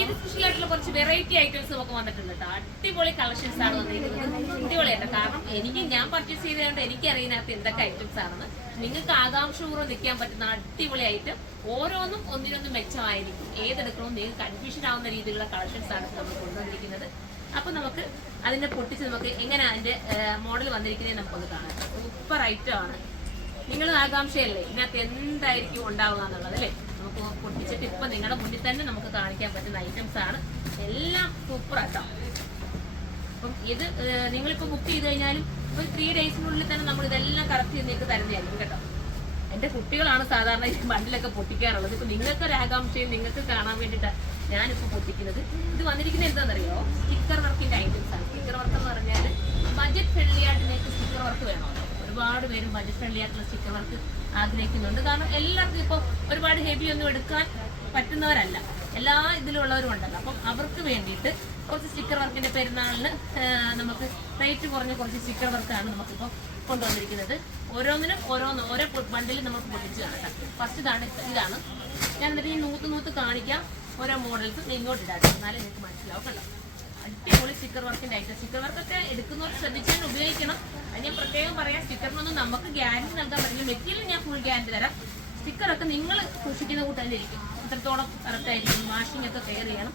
ഇത് സ്പെഷ്യലായിട്ടുള്ള കുറച്ച് variety items നമുക്ക് വന്നിട്ടുണ്ട് കേട്ടോ. അടിപൊളി കളക്ഷൻസ് ആണ് വന്നിരിക്കുന്നത്. അടിപൊളിയായിട്ട് കാരണം ഞാൻ പർച്ചേസ് ചെയ്തുകൊണ്ട് എനിക്കറിയുന്നതിനകത്ത് എന്തൊക്കെ ഐറ്റംസ് ആണെന്ന്. നിങ്ങൾക്ക് ആകാംക്ഷപൂർവ്വം നിൽക്കാൻ പറ്റുന്ന അടിപൊളി ഐറ്റം. ഓരോന്നും ഒന്നിനൊന്നും മെച്ചമായിരിക്കും. ഏതെടുക്കണമെന്ന് നിങ്ങൾക്ക് കൺഫ്യൂഷൻ ആവുന്ന രീതിയിലുള്ള കളക്ഷൻസ് ആണ് നമ്മൾ കൊണ്ടുവന്നിരിക്കുന്നത്. അപ്പൊ നമുക്ക് അതിനെ പൊട്ടിച്ച് നമുക്ക് എങ്ങനെ അതിന്റെ മോഡൽ വന്നിരിക്കുന്നത് നമുക്കൊന്ന് കാണാം. സൂപ്പർ ഐറ്റം ആണ്. നിങ്ങൾ ആകാംക്ഷയല്ലേ ഇതിനകത്ത് എന്തായിരിക്കും ഉണ്ടാവുക എന്നുള്ളത് അല്ലേ? നമുക്ക് പൊട്ടിച്ചിട്ട് ഇപ്പൊ നിങ്ങളുടെ മുന്നിൽ തന്നെ നമുക്ക് കാണിക്കാൻ പറ്റുന്ന ഐറ്റംസ് ആണ്. എല്ലാം സൂപ്പർ ആയിട്ടാണ്. അപ്പം ഇത് നിങ്ങളിപ്പോ ബുക്ക് ചെയ്ത് കഴിഞ്ഞാലും ഒരു 3 ഡേയ്സിനുള്ളിൽ തന്നെ നമ്മൾ ഇതെല്ലാം കറക്റ്റ് ചെയ്തേക്ക് തരുന്നതായിരിക്കും കേട്ടോ. എന്റെ കുട്ടികളാണ് സാധാരണ ഈ ബണ്ടിലൊക്കെ പൊട്ടിക്കാറുള്ളത്. ഇപ്പൊ നിങ്ങൾക്ക് ഒരു ആകാംക്ഷയും നിങ്ങൾക്ക് കാണാൻ വേണ്ടിയിട്ടാണ് ഞാനിപ്പോ പൊട്ടിക്കുന്നത്. ഇത് വന്നിരിക്കുന്നത് എന്താണെന്നറിയോ? സ്റ്റിക്കർ വർക്കിന്റെ ഐറ്റംസ് ആണ്. സ്റ്റിക്കർ വർക്ക് എന്ന് പറഞ്ഞാൽ ബഡ്ജറ്റ് ഫ്രണ്ട്ലി ആയിട്ട് നിങ്ങൾക്ക് സ്റ്റിക്കർ വർക്ക് വേണമല്ലോ. ഒരുപാട് പേരും ബഡ്ജറ്റ് ഫ്രണ്ട്ലി ആയിട്ടുള്ള സ്റ്റിക്കർ വർക്ക് ആഗ്രഹിക്കുന്നുണ്ട്. കാരണം എല്ലാവർക്കും ഇപ്പോൾ ഒരുപാട് ഹെവി ഒന്നും എടുക്കാൻ പറ്റുന്നവരല്ല, എല്ലാ ഇതിലുള്ളവരും ഉണ്ടല്ലോ. അപ്പം അവർക്ക് വേണ്ടിയിട്ട് കുറച്ച് സ്റ്റിക്കർ വർക്കിന്റെ പെരുന്നാളിന് നമുക്ക് റേറ്റ് കുറഞ്ഞ കുറച്ച് സ്റ്റിക്കർ വർക്കാണ് നമുക്കിപ്പോൾ കൊണ്ടുവന്നിരിക്കുന്നത്. ഓരോന്നിനും ഓരോ ബണ്ടിൽ നമുക്ക് പൊട്ടിച്ച് കാണാം. ഫസ്റ്റ് ഇതാണ് ഞാൻ എന്നിട്ട് ഈ നൂത്ത് കാണിക്കാം. ഓരോ മോഡൽസും ഇങ്ങോട്ട് ഇടാം, എന്നാലേ നിങ്ങൾക്ക് മനസ്സിലാവും കേട്ടോ. അടിപൊളി സ്റ്റിക്കർ വർക്കിന്റെ ഐറ്റം. സ്റ്റിക്കർ വർക്കൊക്കെ എടുക്കുന്നവർ ശ്രദ്ധിച്ചാൽ ഉപയോഗിക്കണം. അത് ഞാൻ പ്രത്യേകം പറയാം. സ്റ്റിക്കറിനൊന്നും നമുക്ക് ഗ്യാരണ്ടി നൽകാൻ പറ്റില്ല. മെറ്റീരിയൽ ഞാൻ ഫുൾ ഗ്യാരണ്ടി തരാം. സ്റ്റിക്കറൊക്കെ നിങ്ങൾ സൂക്ഷിക്കുന്ന കൂട്ട് തന്നെ ഇരിക്കും. ഇത്രത്തോളം കറക്റ്റ് ആയിരിക്കും. വാഷിംഗ് ഒക്കെ കെയർ ചെയ്യണം.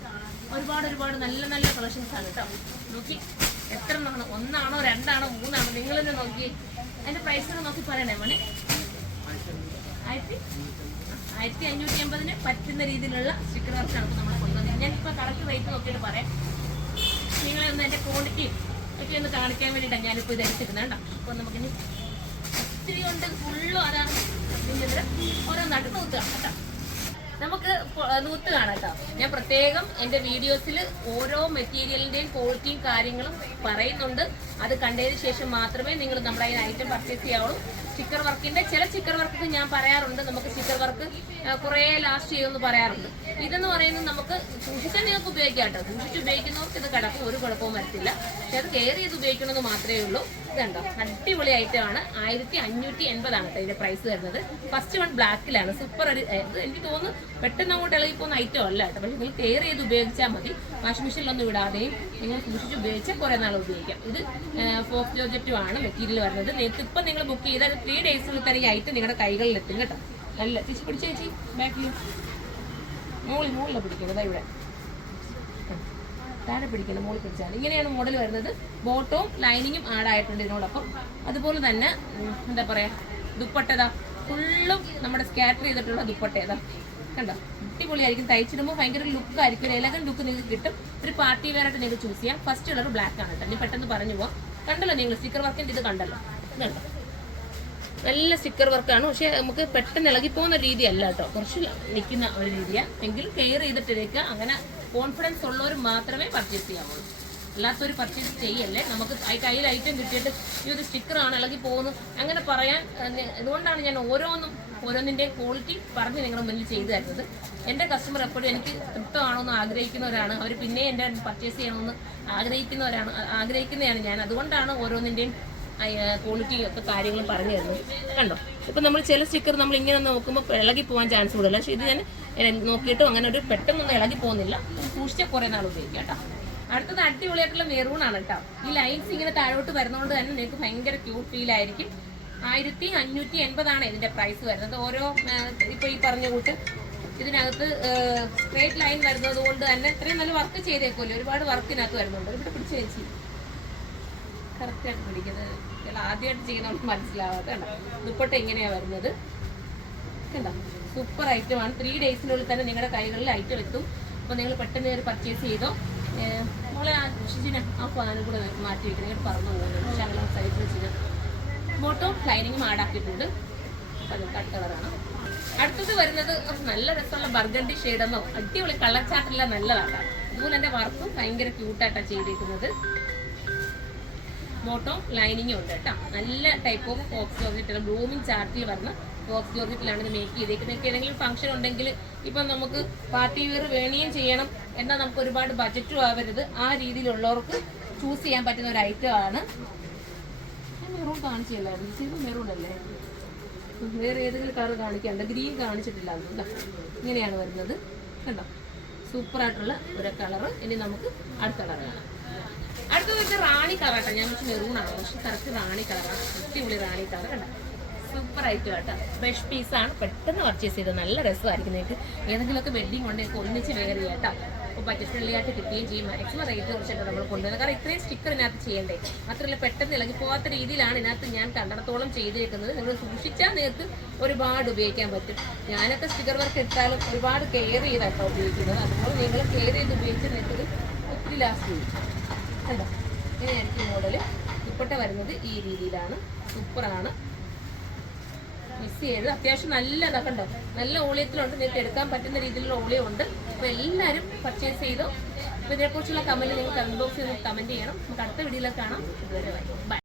ഒരുപാട് നല്ല നല്ല കളക്ഷൻസ് ആണ് കേട്ടോ. നോക്കി എത്ര എണ്ണമാണ്? 1 ആണോ 2 ആണോ 3 ആണോ? നിങ്ങൾ തന്നെ നോക്കി അതിന്റെ പ്രൈസ് നോക്കി പറയണേ മോനെ. 1550 പറ്റുന്ന രീതിയിലുള്ള സ്റ്റിക്കർ വർക്കാണ് ഇപ്പോൾ നമ്മൾ കൊണ്ടുവന്നത്. ഞാനിപ്പോൾ കറക്റ്റ് റേറ്റ് നോക്കിയിട്ട് പറയാം. നിങ്ങളെ ഒന്ന് എൻ്റെ ക്വാണ്ടിറ്റിയും ഒക്കെ ഒന്ന് കാണിക്കാൻ വേണ്ടിയിട്ടാണ് ഞാനിപ്പോൾ ഇത് എടുത്തിരുന്നത് കേട്ടോ. അപ്പോൾ നമുക്കിനി ഒത്തിരി കൊണ്ട് ഫുള്ളും അതാണ് ഓരോ നട്ട് നൂത്ത് കാണാം കേട്ടോ. നമുക്ക് നൂത്ത് കാണാം കേട്ടോ. ഞാൻ പ്രത്യേകം എൻ്റെ വീഡിയോസിൽ ഓരോ മെറ്റീരിയലിൻ്റെയും ക്വാളിറ്റിയും കാര്യങ്ങളും പറയുന്നുണ്ട്. അത് കണ്ടതിന് ശേഷം മാത്രമേ നിങ്ങൾ നമ്മുടെ ഈ ഐറ്റം പർച്ചേസ് ചെയ്യാവുള്ളൂ. സ്റ്റിക്കർ വർക്കിന്റെ ചില സ്റ്റിക്കർ വർക്ക് ഞാൻ പറയാറുണ്ട്, നമുക്ക് സ്റ്റിക്കർ വർക്ക് കുറേ ലാസ്റ്റ് ചെയ്യുമെന്ന് പറയാറുണ്ട്. ഇതെന്ന് പറയുന്നത് നമുക്ക് സൂക്ഷിച്ചാൽ നിങ്ങൾക്ക് ഉപയോഗിക്കാം കേട്ടോ. സൂക്ഷിച്ച് ഉപയോഗിക്കുന്നവർക്ക് ഇത് കിടക്കും, ഒരു കുഴപ്പവും വരത്തില്ല. പക്ഷെ അത് കെയർ ചെയ്ത് ഉപയോഗിക്കണമെന്ന് മാത്രമേ ഉള്ളൂ. ഇതുണ്ടോ, അടിപൊളി ഐറ്റം ആണ്. 1580 ആണ് കേട്ടോ ഇതിന്റെ പ്രൈസ് വരുന്നത്. First one ബ്ലാക്കിലാണ്. സൂപ്പർ ഒരു എനിക്ക് തോന്നുന്നു പെട്ടെന്ന് അങ്ങോട്ട് ഇളകി പോകുന്ന ഐറ്റം അല്ല കേട്ടോ. പക്ഷെ നിങ്ങൾ കെയർ ചെയ്ത് ഉപയോഗിച്ചാൽ മതി. വാഷിംഗ് മെഷീനിലൊന്നും ഇടാതെയും നിങ്ങൾ സൂക്ഷിച്ച് ഉപയോഗിച്ചാൽ കുറേ നാൾ ഉപയോഗിക്കാം. ഇത് ഫോക്സ് ജോർജറ്റും ആണ് മെറ്റീരിയൽ വരുന്നത്. ഇപ്പം നിങ്ങൾ ബുക്ക് ചെയ്താൽ 3 ഡേയ്സിനുള്ളിൽ തന്നെ ഈ ഐറ്റം നിങ്ങളുടെ കൈകളിൽ എത്തും കേട്ടോ. നല്ല തിരിച്ച് പിടിച്ച ചേച്ചി ബാക്കിൽ മുകളിലാണ് പിടിക്കുന്നത്. ഇവിടെ താഴെ പിടിക്കണം, മുകളിൽ പിടിച്ചാൽ. ഇങ്ങനെയാണ് മോഡൽ വരുന്നത്. ബോട്ടവും ലൈനിങ്ങും ആഡായിട്ടുണ്ട് ഇതിനോടൊപ്പം. അതുപോലെ തന്നെ എന്താ പറയാ, ദുപ്പട്ടതാ ഫുള്ളും നമ്മുടെ സ്കാറ്റർ ചെയ്തിട്ടുള്ള ദുപ്പട്ടേതാ കണ്ടോ. അടിപൊളിയായിരിക്കും. തയ്ച്ചിടുമ്പോൾ ഭയങ്കര ലുക്കായിരിക്കും. ഒരു എലഗൻ ലുക്ക് നിങ്ങൾക്ക് കിട്ടും. ഒരു പാർട്ടി വെയർ ആയിട്ട് നിങ്ങൾക്ക് ചൂസ് ചെയ്യാം. ഫസ്റ്റ് കളർ ബ്ലാക്ക് ആണ് കേട്ടോ. ഞാൻ പെട്ടെന്ന് പറഞ്ഞു പോവാം. കണ്ടല്ലോ നിങ്ങൾ സ്റ്റിക്കർ വർക്കിൻ്റെ ഇത് കണ്ടല്ലോ. ഇതുണ്ടോ, നല്ല സ്റ്റിക്കർ വർക്കാണ്. പക്ഷെ നമുക്ക് പെട്ടെന്ന് ഇളകിപ്പോകുന്ന രീതിയല്ല കേട്ടോ. കുറച്ച് നിൽക്കുന്ന ഒരു രീതിയാണ്. എങ്കിലും കെയർ ചെയ്തിട്ടിരിക്കുക. അങ്ങനെ കോൺഫിഡൻസ് ഉള്ളവർ മാത്രമേ പർച്ചേസ് ചെയ്യാവുള്ളൂ. അല്ലാത്തൊരു പർച്ചേസ് ചെയ്യല്ലേ. നമുക്ക് കയ്യിൽ ഐറ്റം കിട്ടിയിട്ട് ഈ ഒരു സ്റ്റിക്കറാണ് ഇളകി പോകുന്നു അങ്ങനെ പറയാൻ. അതുകൊണ്ടാണ് ഞാൻ ഓരോന്നിൻ്റെ ക്വാളിറ്റി പറഞ്ഞ് നിങ്ങളുടെ മുന്നിൽ ചെയ്തു തരുന്നത്. എൻ്റെ കസ്റ്റമർ എപ്പോഴും എനിക്ക് തൃപ്തമാണെന്ന് ആഗ്രഹിക്കുന്നവരാണ്. അവർ പിന്നെ എൻ്റെ പർച്ചേസ് ചെയ്യണമെന്ന് ആഗ്രഹിക്കുന്നതാണ് ഞാൻ. അതുകൊണ്ടാണ് ഓരോന്നിൻ്റെയും ക്വാളിറ്റി ഒക്കെ കാര്യങ്ങളും പറഞ്ഞു തരുന്നത്. കണ്ടോ, ഇപ്പം നമ്മൾ ചില സ്റ്റിക്കർ നമ്മൾ ഇങ്ങനെ നോക്കുമ്പോൾ ഇളകി പോകാൻ ചാൻസ് കൂടുതല. പക്ഷേ ഇത് ഞാൻ നോക്കിയിട്ടും അങ്ങനെ ഒരു പെട്ടെന്നൊന്നും ഇളകി പോകുന്നില്ല. സൂക്ഷിച്ചാൽ കുറേ നാൾ ഉപയോഗിക്കാം കേട്ടോ. അടുത്തത് അടിപൊളിയായിട്ടുള്ള മെറൂൺ ആണ് കേട്ടോ. ഈ ലൈൻസ് ഇങ്ങനെ താഴോട്ട് വരുന്നതുകൊണ്ട് തന്നെ നിങ്ങൾക്ക് ഭയങ്കര ക്യൂട്ട് ഫീൽ ആയിരിക്കും. 1580 ഇതിന്റെ പ്രൈസ് വരുന്നത്. ഓരോ ഇപ്പൊ ഈ പറഞ്ഞ കൂട്ട് ഇതിനകത്ത് സ്ട്രേറ്റ് ലൈൻ വരുന്നത് കൊണ്ട് തന്നെ ഇത്രയും നല്ല വർക്ക് ചെയ്തേക്കുമല്ലോ. ഒരുപാട് വർക്കിനകത്ത് വരുന്നുണ്ട്. ഇവിടെ പിടിച്ച് വെച്ച് കറക്റ്റായിട്ട് പിടിക്കുന്നത് ആദ്യമായിട്ട് ചെയ്യുന്നവർക്ക് മനസ്സിലാവാത്ത കണ്ടോ. ദുപ്പട്ട ഇങ്ങനെയാണ് വരുന്നത് കണ്ടോ. സൂപ്പർ ഐറ്റമാണ്. 3 ഡേയ്സിനുള്ളിൽ തന്നെ നിങ്ങളുടെ കൈകളിൽ ഐറ്റം എത്തും. അപ്പോൾ നിങ്ങൾ പെട്ടെന്ന് ഒരു പർച്ചേസ് ചെയ്തോ. നമ്മളെ ഷിജിനെ ആ ഫാനും കൂടെ മാറ്റി വെക്കുന്നത് പറന്നു പോകുന്നത്. പക്ഷെ അങ്ങനെ സൈഡ് വെച്ചിട്ട് ബോട്ടവും ലൈനിങ്ങും ആഡാക്കിയിട്ടുണ്ട്. അത് കട്ട് കളറാണ്. അടുത്തത് വരുന്നത് നല്ല രസമുള്ള ബർഗണ്ടി ഷെയ്ഡെന്നോ അടിപൊളി കളർ ചാർട്ടെല്ലാം നല്ലതാണ്. അതുപോലെ എൻ്റെ വർക്കും ഭയങ്കര ക്യൂട്ടായിട്ടാണ് ചെയ്തിരിക്കുന്നത്. ബോട്ടവും ലൈനിങ്ങും ഉണ്ട് കേട്ടോ. നല്ല type of Fox georgette blooming ചാർട്ടിൽ വരുന്ന ഫോക്സ് ജോർജറ്റിലാണ് ഇത് മേക്ക് ചെയ്തേക്കുന്നത്. നിങ്ങൾക്ക് ഏതെങ്കിലും ഫംഗ്ഷൻ ഉണ്ടെങ്കിൽ ഇപ്പം നമുക്ക് പാർട്ടി വെയർ വേണിയും ചെയ്യണം, എന്നാൽ നമുക്ക് ഒരുപാട് ബജറ്റും ആവരുത്. ആ രീതിയിലുള്ളവർക്ക് ചൂസ് ചെയ്യാൻ പറ്റുന്ന ഒരു ഐറ്റം ആണ്. ഞാൻ മെറൂൺ കാണിച്ചില്ലായിരുന്നു. ഇത് മെറൂൺ അല്ലേ? വേറെ ഏതെങ്കിലും കളർ കാണിക്കാണ്ട് ഗ്രീൻ കാണിച്ചിട്ടില്ല. ഇങ്ങനെയാണ് വരുന്നത് കണ്ടോ. സൂപ്പർ ആയിട്ടുള്ള ഒരു കളറ്. ഇനി നമുക്ക് അടുത്ത കളർ കാണാം. അടുത്ത വരുന്ന റാണി കളറാട്ടോ. ഞാൻ വെച്ച് മെറൂണാണ്, പക്ഷെ കറക്റ്റ് റാണി കളറാണ്. അടിപൊളി റാണി കളർ കണ്ട സൂപ്പർ ആയിട്ട് കേട്ടോ. ഫ്രഷ് പീസാണ്, പെട്ടെന്ന് പർച്ചേസ് ചെയ്തത്. നല്ല രസമായിരിക്കും. നിങ്ങൾക്ക് ഏതെങ്കിലുമൊക്കെ വെഡിങ് ഉണ്ടെങ്കിൽ ഒന്നിച്ച് വെയർ ചെയ്യാട്ടോ. അപ്പോൾ ബഡ്ജറ്റ് ഫ്രണ്ട്ലി ആയിട്ട് കിട്ടുകയും ചെയ്യും. മാക്സിമം റേറ്റ് കുറച്ചിട്ട് നമ്മൾ കൊണ്ടുവരുന്നത്. കാരണം ഇത്രയും സ്റ്റിക്കർ ഇതിനകത്ത് ചെയ്യണ്ടേ. മാത്രമല്ല പെട്ടെന്ന് ഇളകി പോകാത്ത രീതിയിലാണ് ഇതിനകത്ത് ഞാൻ കണ്ടിടത്തോളം ചെയ്തേക്കുന്നത്. നിങ്ങൾ സൂക്ഷിച്ചാൽ നിങ്ങൾക്ക് ഒരുപാട് ഉപയോഗിക്കാൻ പറ്റും. ഞാനൊക്കെ സ്റ്റിക്കർ വർക്ക് ഇട്ടാലും ഒരുപാട് കെയർ ചെയ്താട്ടോ ഉപയോഗിക്കുന്നത്. അതുപോലെ നിങ്ങൾ കെയർ ചെയ്ത് ഉപയോഗിച്ച് നിങ്ങൾക്ക് ഒത്തിരി ലാസ്റ്റ് ചെയ്യും. അല്ല ഇങ്ങനെയായിരിക്കും മോഡല്. ദുപ്പട്ട വരുന്നത് ഈ രീതിയിലാണ്. സൂപ്പറാണ്. മിസ് ചെയ്ത് അത്യാവശ്യം നല്ല ഇതൊക്കെ ഉണ്ടോ, നല്ല ഓളിയത്തിലുണ്ട്. നിങ്ങൾക്ക് എടുക്കാൻ പറ്റുന്ന രീതിയിലുള്ള ഓളിയം ഉണ്ട്. അപ്പോൾ എല്ലാവരും പർച്ചേസ് ചെയ്തോ. അപ്പോൾ ഇതിനെക്കുറിച്ചുള്ള കമൻറ്റ് നിങ്ങൾ കമൻറ്റ് ബോക്സിൽ കമൻറ്റ് ചെയ്യണം. നമുക്ക് അടുത്ത വീഡിയോയിൽ കാണാം. ഇതുവരെ ബൈ.